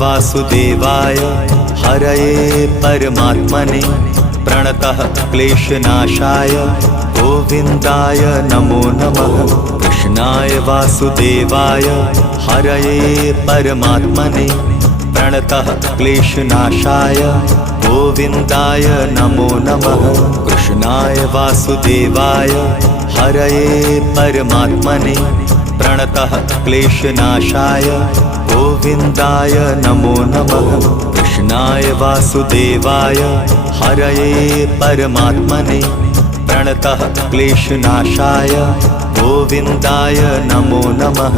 वासुदेवाय हरये परमात्मने प्रणतः क्लेशनाशाय गोविन्दाय नमो नमः। कृष्णाय वासुदेवाय हरये परमात्मने प्रणतः क्लेशनाशाय गोविन्दाय नमो नमः। कृष्णाय वासुदेवाय हरये परमात्मने प्रणतः क्लेशनाशाय गोविन्दाय नमो नमः। कृष्णाय वासुदेवाय हरये परमात्मने प्रणतः क्लेशनाशाय गोविन्दाय नमो नमः।